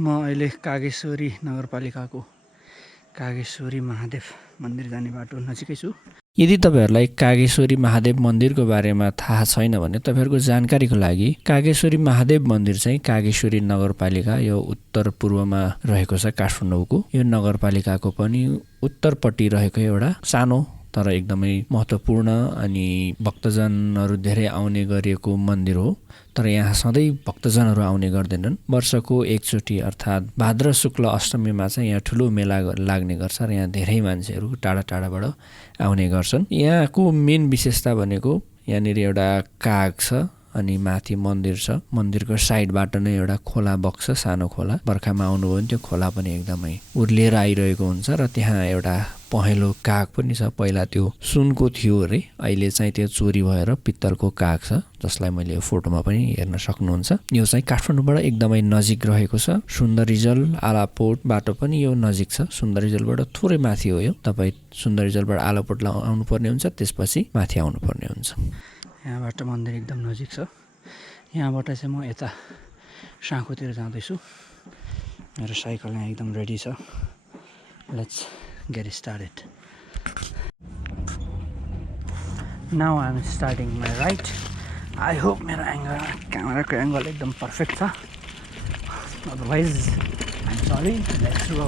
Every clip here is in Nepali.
म अहिले कागेश्वरी नगरपालिकाको कागेश्वरी महादेव मन्दिर जाने बाटो नजिकै छु। यदि तपाईहरुलाई कागेश्वरी महादेव मन्दिरको बारेमा थाहा छैन भने तपाईहरुको जानकारीको लागि कागेश्वरी महादेव मन्दिर चाहिँ कागेश्वरी नगरपालिका यो उत्तर पूर्वमा रहेको छ काठमाडौँको। यो नगरपालिकाको पनि उत्तरपट्टि रहेको एउटा सानो तर एकदमै महत्त्वपूर्ण अनि भक्तजनहरू धेरै आउने गरिएको मन्दिर हो। तर यहाँ सधैँ भक्तजनहरू आउने गर्दैनन्। वर्षको एकचोटि अर्थात् भाद्र शुक्ल अष्टमीमा चाहिँ यहाँ ठुलो मेला लाग्ने गर्छ र यहाँ धेरै मान्छेहरू टाढा टाढाबाट आउने गर्छन्। यहाँको मेन विशेषता भनेको यहाँनिर एउटा काग छ अनि माथि मन्दिर छ। मन्दिरको साइडबाट नै एउटा खोला बग्छ, सानो खोला। बर्खामा आउनुभयो भने त्यो खोला पनि एकदमै उर्लिएर आइरहेको हुन्छ र त्यहाँ एउटा पहेँलो काग पनि छ। पहिला त्यो सुनको थियो अरे, अहिले चाहिँ त्यो चोरी भएर पित्तलको काग छ, जसलाई मैले यो फोटोमा पनि हेर्न सक्नुहुन्छ। यो चाहिँ काठमाडौँबाट एकदमै नजिक रहेको छ। सुन्दरीजल आलापोटबाट पनि यो नजिक छ। सुन्दरीजलबाट थोरै माथि हो यो। तपाईँ सुन्दरीजलबाट आलापोट आउनुपर्ने हुन्छ, त्यसपछि माथि आउनुपर्ने हुन्छ। यहाँबाट मन्दिर एकदम नजिक छ। यहाँबाट चाहिँ म यता साङ्खुतिर जाँदैछु। मेरो साइकल यहाँ एकदम रेडी छ। Let's get started. Now I'm starting my ride. I hope मेरो क्यामेराको एङ्गल एकदम पर्फेक्ट छ। Otherwise, I'm sorry. Let's go.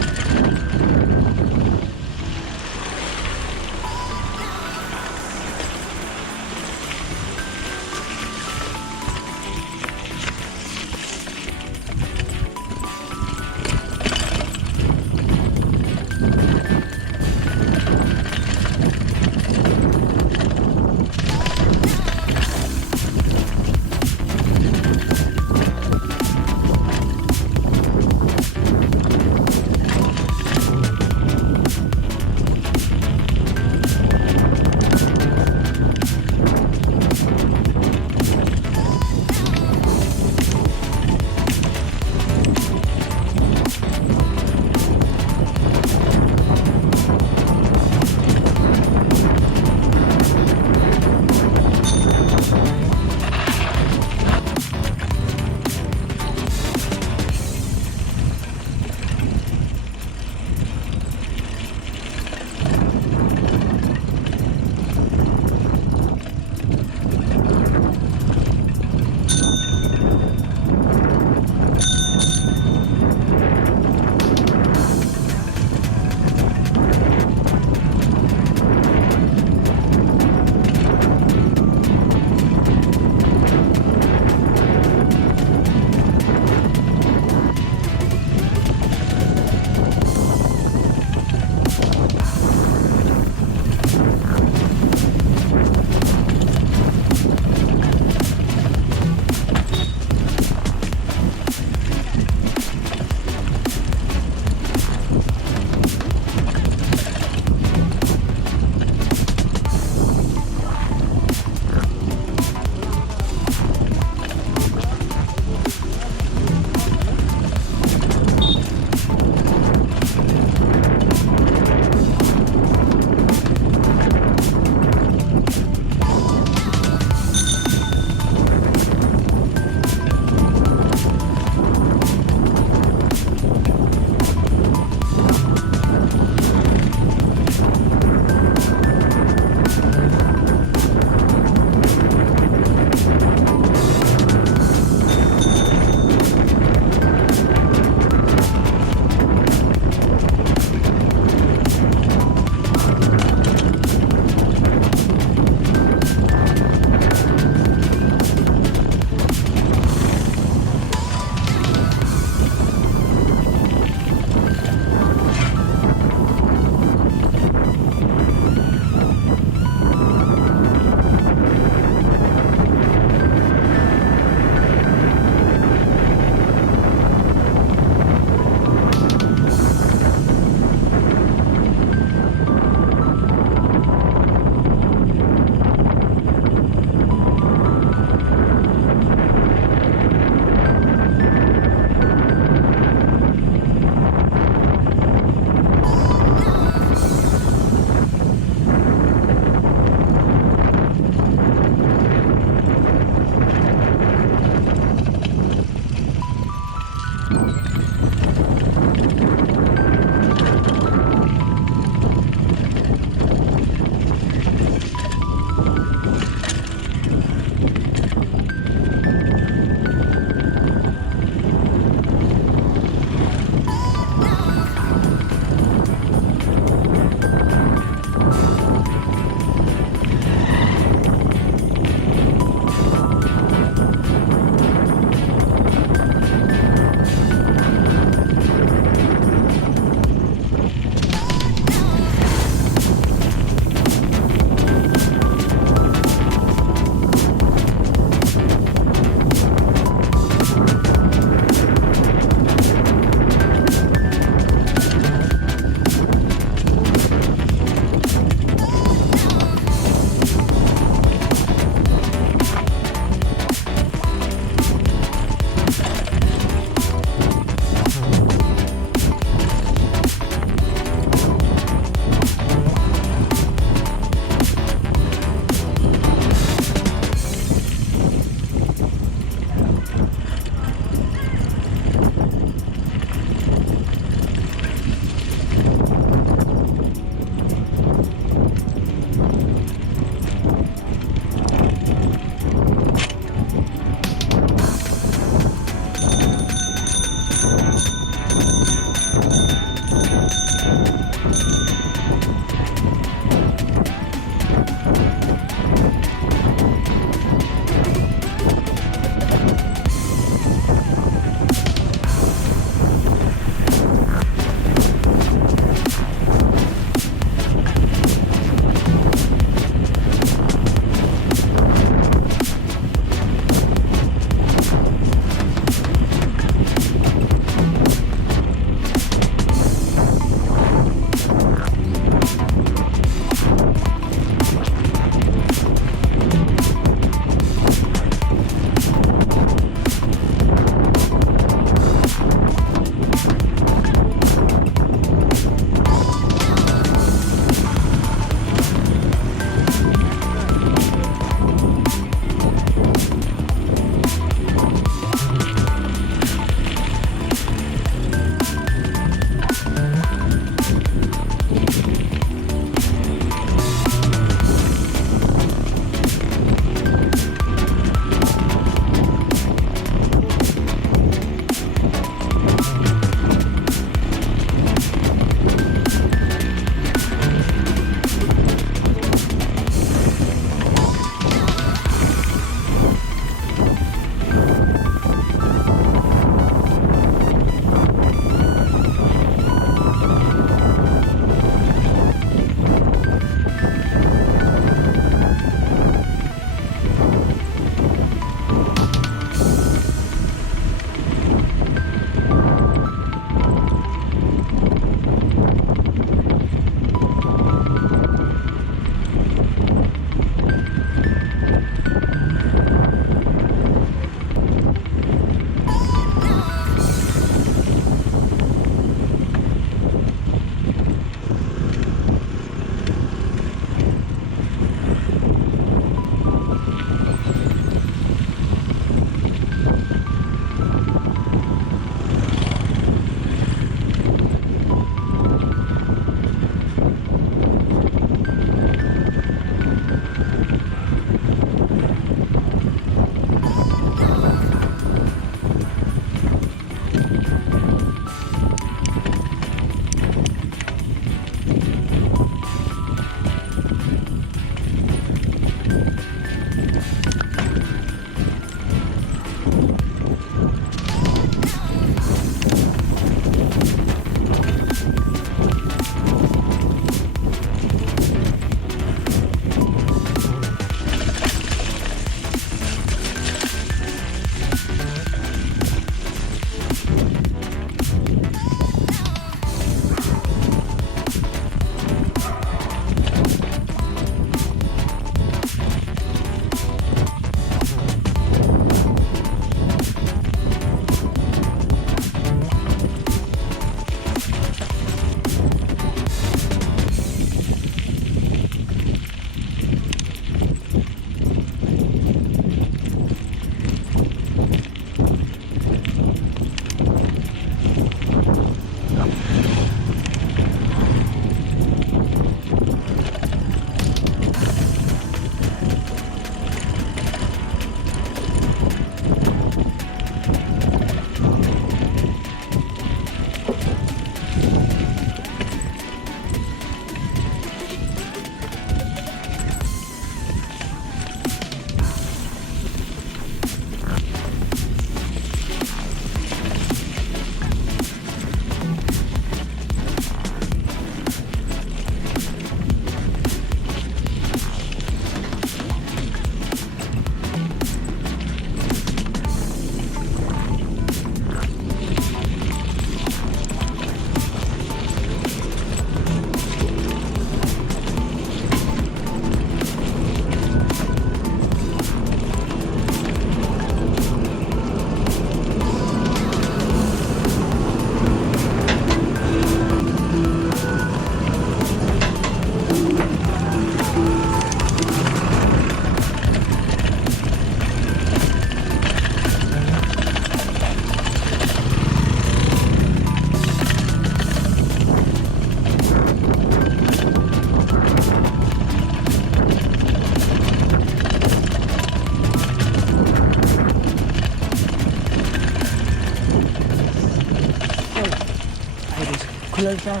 Khulaltar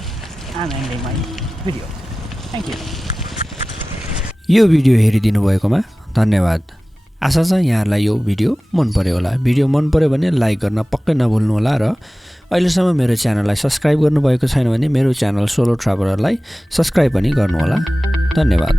I'm ending my video. Thank you. यो भिडियो हेरिदिनु भएकोमा धन्यवाद। आशा छ यहाँलाई यो भिडियो मन पर्यो होला। भिडियो मन पर्यो भने लाइक गर्न पक्कै नभुल्नु होला र अहिलेसम्म मेरो च्यानललाई सब्स्क्राइब गर्नुभएको छैन भने मेरो च्यानल सोलो ट्राभलरलाई सब्स्क्राइब पनि गर्नु होला। धन्यवाद।